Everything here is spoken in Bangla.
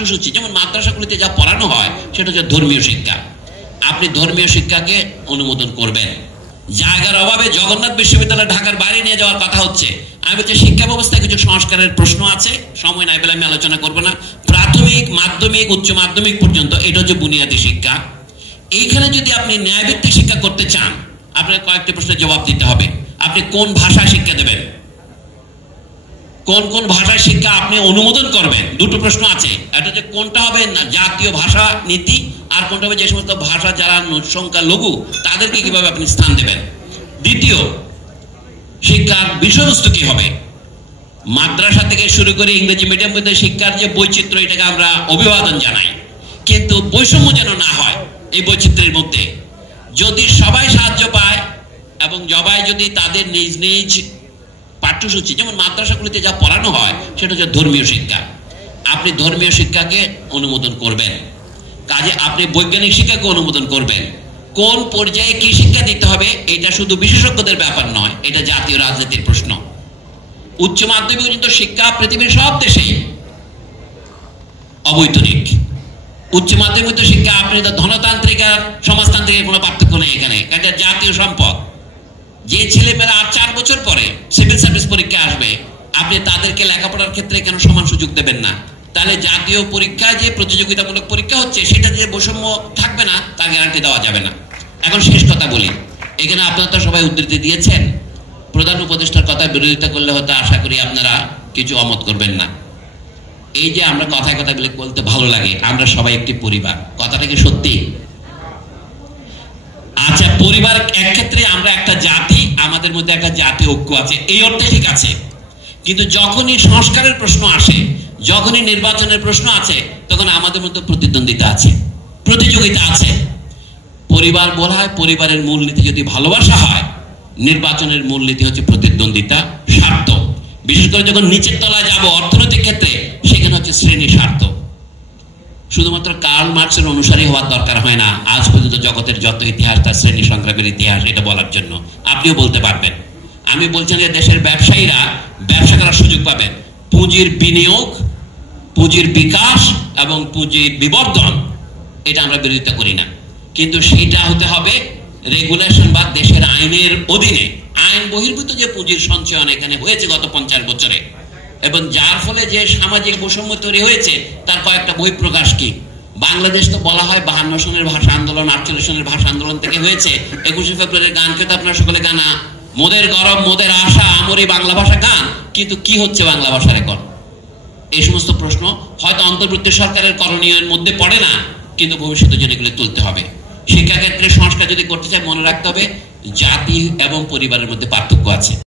পাঠ্যসূচি, যেমন মাদ্রাসাগুলিতে যা পড়ানো হয় সেটা হচ্ছে ধর্মীয় শিক্ষা। আপনি ধর্মীয় শিক্ষাকে অনুমোদন করবেন। জায়গার অভাবে জগন্নাথ বিশ্ববিদ্যালয় ঢাকার বাইরে নিয়ে যাওয়ার কথা হচ্ছে। আমি বলছি শিক্ষা ব্যবস্থায় কিছু সংস্কারের প্রশ্ন আছে, সময় নাই বলে আমি আলোচনা করবো না। প্রাথমিক, মাধ্যমিক, উচ্চ মাধ্যমিক পর্যন্ত এটা হচ্ছে বুনিয়াদী শিক্ষা। এইখানে যদি আপনি ন্যায়ভিত্তিক শিক্ষা করতে চান, আপনার কয়েকটি প্রশ্নের জবাব দিতে হবে। আপনি কোন ভাষা শিক্ষা দেবেন, কোন কোন ভাষার শিক্ষা আপনি অনুমোদন করবেন, দুটো প্রশ্ন আছে। এটা হচ্ছে কোনটা হবে না জাতীয় ভাষা নীতি, আর কোনটা হবে যে সমস্ত ভাষা যারা সংখ্যালঘু তাদেরকে কিভাবে আপনি স্থান দেবেন। দ্বিতীয়, শিক্ষার বিষয়বস্তু কি হবে। মাদ্রাসা থেকে শুরু করে ইংরেজি মিডিয়াম পর্যন্ত শিক্ষার যে বৈচিত্র্য, এটাকে আমরা অভিবাদন জানাই, কিন্তু বৈষম্য যেন না হয় এই বৈচিত্র্যের মধ্যে। যদি সবাই সাহায্য পায় এবং সবাই যদি তাদের নিজ নিজ পাঠ্যসূচি, যেমন মাদ্রাসাগুলিতে যা পড়ানো হয় সেটা হচ্ছে ধর্মীয় শিক্ষা, আপনি ধর্মীয় শিক্ষাকে অনুমোদন করবেন। কাজে আপনি বৈজ্ঞানিক শিক্ষাকে অনুমোদন করবেন। কোন পর্যায়ে কি শিক্ষা দিতে হবে এটা শুধু বিশেষজ্ঞদের ব্যাপার নয়, এটা জাতীয় রাজনীতির প্রশ্ন। উচ্চ মাধ্যমিক পর্যন্ত শিক্ষা পৃথিবীর সব দেশে অবৈতনিক। উচ্চ মাধ্যমিক শিক্ষা আপনি তো ধনতান্ত্রিক আর সমাজতান্ত্রিকের কোনো পার্থক্য নেই এখানে, এটা জাতীয় সম্পদ। যে ছেলেমেয়েরা আর 4 বছর পরে সিভিল সার্ভিস পরীক্ষা আসবে, আপনি তাদেরকে লেখাপড়ার ক্ষেত্রে কেন সমান সুযোগ দেবেন না? তাহলে জাতীয় পরীক্ষায় যে প্রতিযোগিতামূলক পরীক্ষা হচ্ছে সেটা যে বৈষম্য থাকবে না তার গ্যারান্টি দেওয়া যাবে না। এখন শেষ কথা বলি, এখানে আপনারা তো সবাই উদ্ধৃতি দিয়েছেন, প্রধান উপদেষ্টার কথা বিরোধিতা করলে হয়তো আশা করি আপনারা কিছু অমত করবেন না। এই যে আমরা কথায় কথা বলতে ভালো লাগে, আমরা সবাই একটি পরিবার, কথাটা কি সত্যি? আচ্ছা, পরিবার এক ক্ষেত্রে আমরা একটা জাতি, আমাদের মধ্যে একটা জাতীয় ঐক্য আছে, এই অর্থে ঠিক আছে। কিন্তু যখনই সংস্কারের প্রশ্ন আসে, যখনই নির্বাচনের প্রশ্ন আছে, তখন আমাদের মধ্যে প্রতিদ্বন্দ্বিতা আছে, প্রতিযোগিতা আছে। পরিবার বলা হয়, পরিবারের মূলনীতি যদি ভালোবাসা হয়, নির্বাচনের মূলনীতি হচ্ছে প্রতিদ্বন্দ্বিতা, স্বার্থ। বিশেষ করে যখন নিচের তলায় যাব অর্থনৈতিক ক্ষেত্রে, সেখানে হচ্ছে শ্রেণী স্বার্থ। শুধুমাত্র কার্ল মার্কসের অনুসারী হওয়ার দরকার হয় না আজ পর্যন্ত জগতের যত ইতিহাস তার শ্রেণী সংগ্রামের ইতিহাস এটা বলার জন্য। আপনিও বলতে পারবেন। আমি বলছেন যে দেশের ব্যবসায়ীরা ব্যবসা করার সুযোগ পাবেন, পুঁজির বিনিয়োগ, পুঁজির বিকাশ এবং পুঁজির বিবর্ধন, এটা আমরা বিরোধিতা করি না, কিন্তু সেটা হতে হবে রেগুলেশন বা দেশের আইনের অধীনে। আইন বহির্ভূত যে পুঁজির সঞ্চয়ন এখানে হয়েছে গত 50 বছরে, এবং যার ফলে যে সামাজিক বৈষম্য তৈরি হয়েছে তার কয়েকটা বহিঃপ্রকাশ কি। বাংলাদেশ তো বলা হয় 52 সনের ভাষা আন্দোলন, 48 সনের ভাষা আন্দোলন থেকে হয়েছে। 21শে ফেব্রুয়ারির গানকে তো আপনারা সকলে গানা, মোদের গরম মোদের আশা আমরি বাংলা ভাষা গান, কিন্তু কি হচ্ছে বাংলা ভাষার এখন? এই সমস্ত প্রশ্ন হয়তো অন্তর্বর্তী সরকারের করণীয়ের মধ্যে পড়ে না, কিন্তু ভবিষ্যতে যেগুলো তুলতে হবে। শিক্ষাক্ষেত্রে সংস্কার যদি করতে চাই, মনে রাখতে হবে জাতি এবং পরিবারের মধ্যে পার্থক্য আছে।